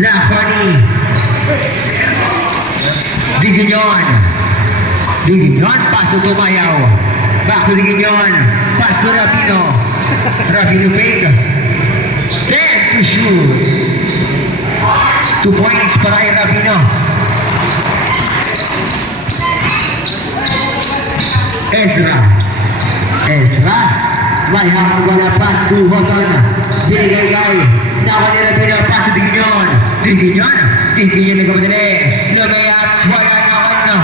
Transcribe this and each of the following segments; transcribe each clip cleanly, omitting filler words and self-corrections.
Lafani. Diginyon. Diginyon, pass to Tumayaw. Back to Diginyon. Pass to Rabino. Rabino fake. 10 to shoot. 2 points para kay Rabino. Ezra. May hapon wala pass to Hoton. Binigay kay Nawa ni Rabino. Pass to Diginyon. Diginyon na kamadali. Lumayat. Wala na ako na.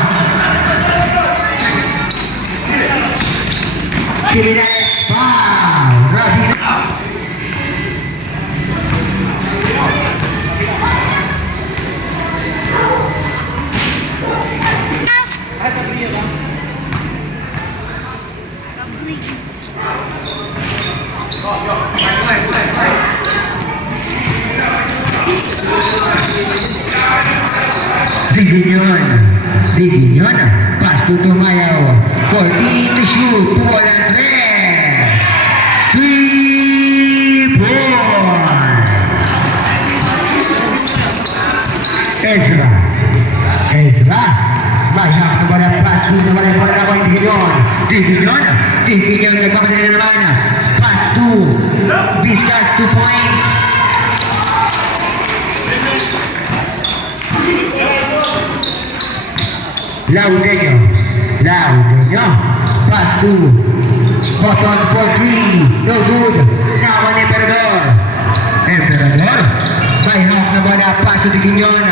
Criminales foul. Rabino. Diginyon, pass to Tumayaw. 14 to shoot, wala tres. 3 points. Ezra. May hapon wala pass to Diginyon, nagkamadali na naman. Pass to Vizcas, 2 points. Laudenyo, pass to Cotton for 3, no good. Nawa ni Emperador. May half na bola, pass to Diginyon,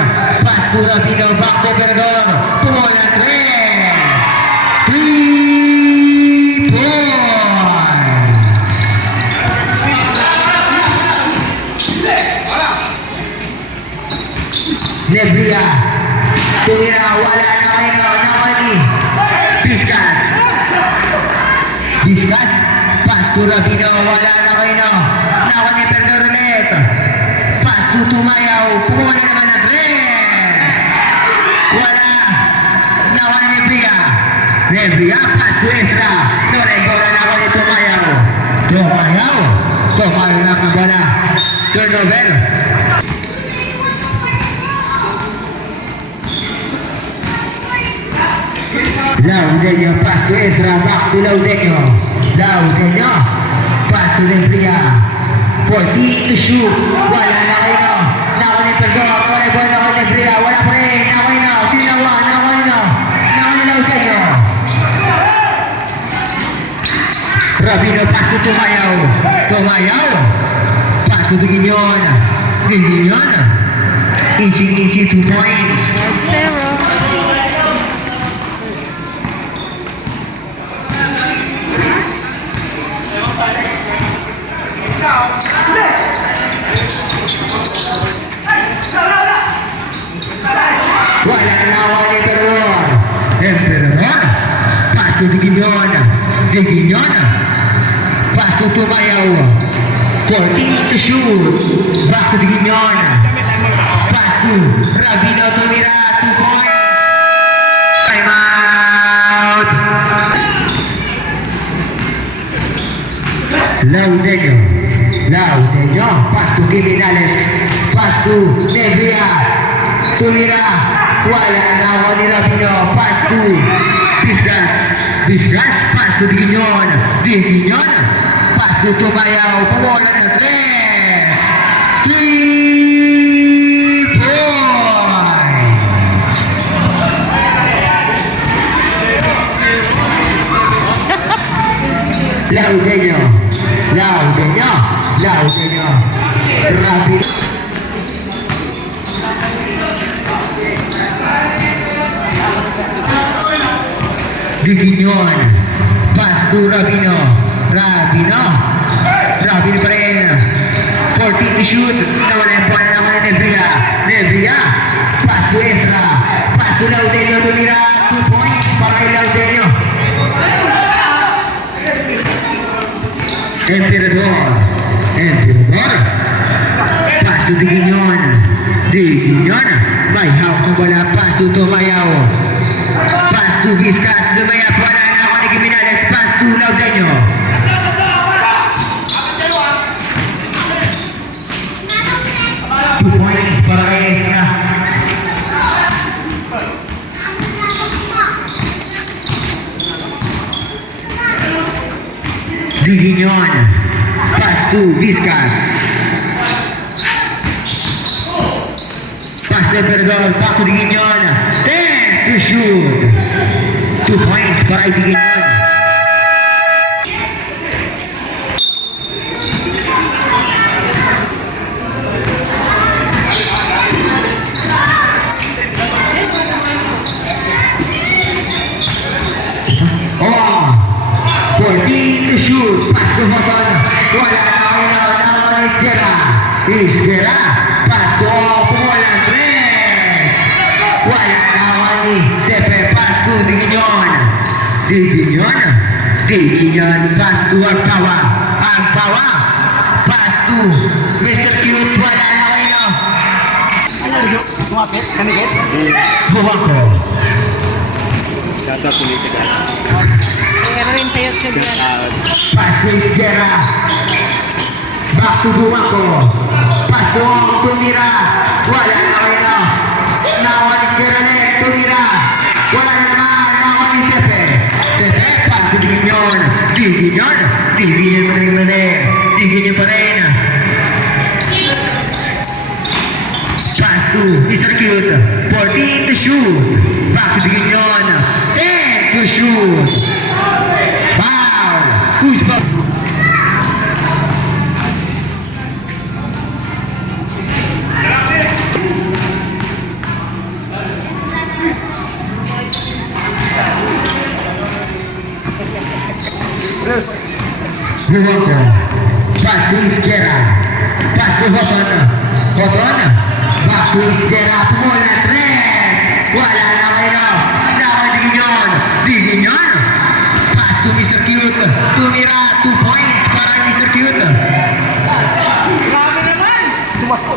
pass to Rabino, back to Emperador. Pumola 3 points. Nebria, tumira, wala na kayo, Nawani. Vizcas, pass to Rabino, wala na kayo, Nawani Emperador ulit. Pass to Tumayaw, pumula naman ang tres. Wala, Nawani Nebria, pass to Ezra. Noray, bola na ako ni Tumayaw na ang bola. Turnover. Laudenyo, pass to Ezra, back to Laudenyo, pass to Nebria. 14 to shoot, wala na kayo. Nawa ni Emperador, bola na ako ni Nebria, wala pa rin. Nawa ni Laudenyo. Rabino, pass to Tumayaw, pass to Diginyon, easy 2 points. Wala na ako ni Emperador, pass to Diginyon, pass to Tumayaw. 14 to shoot, back to Diginyon, pass to Rabino, tumira, 2 points. Time out. Laudenyo, pass to Criminales, pass to Nebria, tumira, wala na ako ni Rabino, pass to Vizcas, pass to Diginyon, pass to Tumayaw, pumula na 3 points. Laudenyo, Rabino. Diginyon, pass to Rabino pa rin. 14 to shoot, nawala yung bola naman ni Nebria, pass to Ezra, pass to Laudenyo, tumira, 2 points para kay Laudenyo. Emperador, pass to Diginyon, may hawak ng bola, pass to Tumayaw, pass to Vizcas, lumayap, wala na ako ni Criminales, pass to Laudenyo. Diguinyon. Pass to Vizcas. Pass to Emperador. Back to Diguinyon. 10 to shoot. 2 points para Diguinyon. Oh, 14 to shoot. Pass to Hoton. Wala na Isgera. Isgera. Pass to Pumulan. Tres. Wala na Sepe. Pass to Diguinyon. Diguinyon. Diguinyon. Pass to Agtawa. Agtawa. Pass to Mr. Cute. Wala na kayo. Kumapit? Kamikit? Buwako. Shoutout ulit ka. Pero rin sa YouTube yan. Pass to Isgera. Back to Buwako. Pass to Tumira. Wala na kayo. Nawan Isgera ulit. Tumira. Wala na naman. Nawan ni Sepe. Sepe. Pass to Diguinyon. Diguinyon. Diguinyon pa rin mali. Diguinyon pa rin. Pass to Mr. Cute. 14 to shoot. Back to Diguinyon. 10 to shoot. Foul. Who's got? Buwako. Pass to Isgera. Pass to Hoton. Hoton. Back to Isgera. Pumula. Tres. Wala na kayo. Nawan Diguinyon. Diguinyon. Pass to Mr. Cute. Tumira. 2 points para Mr. Cute. Grabe naman! Buwako.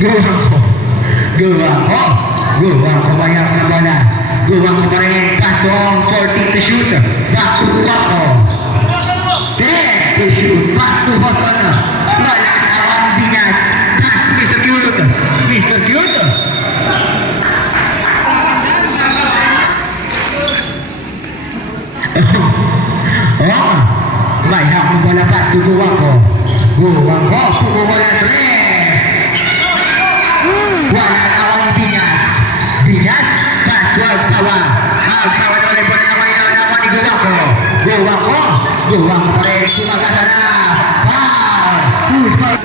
Buwako. Buwako. Bayang na bola. Buwako pa rin. Pass to 14 to shoot. Back to Buwako. 10 to shoot. Pass to Hoton. Wala na ang Binas. Pass to Mr. Cute. Mr. Cute. Oh, may hakong bola. Pass to Buwako. Buwako. Pumula. Tres. Wala na ang Binas. Binas. Pass to Agtawa. Agtawa na ulit. Wala naman ni Buwako. Buwako. Buwako pa rin. Sumagasa na. Foul. Who's got?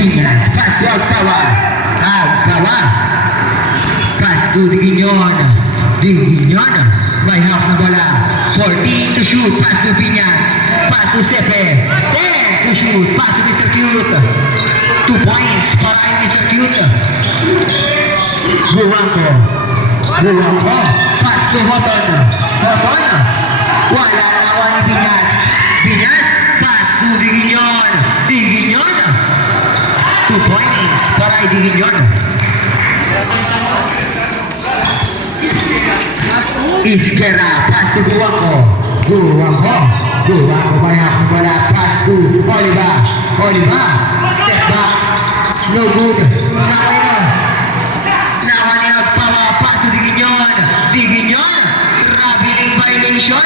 Binas. Pass to Agtawa. Agtawa. Pass to Diguinyon. Diguinyon. May half na bola. 14 to shoot. Pass to Binas. Pass to Sepe. 10 to shoot. Pass to Mr. Cute. 2 points para Mr. Cute. Buwako. Buwako. Pass to Hoton. Hoton. Wala na nawan ni Binas. Binas. Pass to Diguinyon. Diguinyon. 2 points para Diguinyon. Isgera. Pass to Buwako. Buwako. Buwako pa rin ang bola. Pass to Oliva. Oliva. Step back. No good. Nakaya. Nakaya. Pawa. Pass to Diguinyon. Diguinyon. Traveling violation.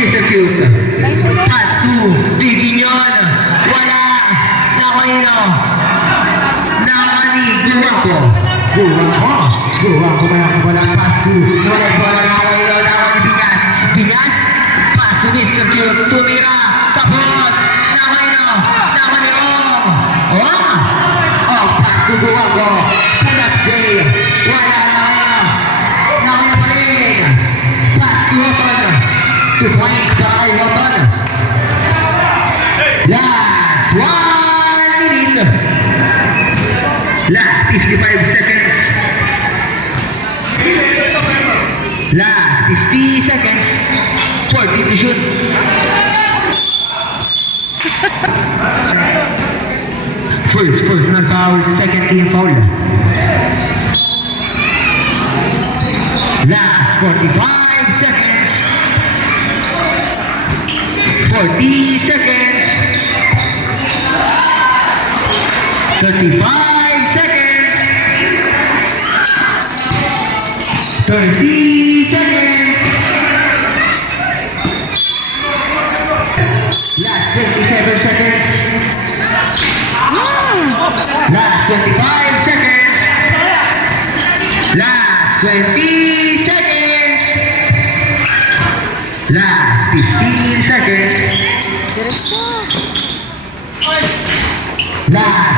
Mr. Cute. Pass to Diguinyon. Wala. Nakaya. Nakani. Buwako. Buwako. Buwako pa rin ang bola. Pass to. Wala bola. Nakaya. Nakani Binas. Binas. Pass to Mr. Cute. Tumira. Tapos. Nakaya. Nakani. Oh. Oh. Pass to Buwako. Pulas J. Wala. Nakaya. Nakaya pa rin. Pass to Hoton. 2 points para kay Hoton. Last 1 minute. Last 55 seconds. Last 50 seconds. 40 to shoot. First personal foul, second team foul. Last 45 seconds. 40 seconds. 35 seconds. 30 seconds. Last 27 seconds. Last 25 seconds. Last 20 seconds. Last 15 seconds. Diretso. Last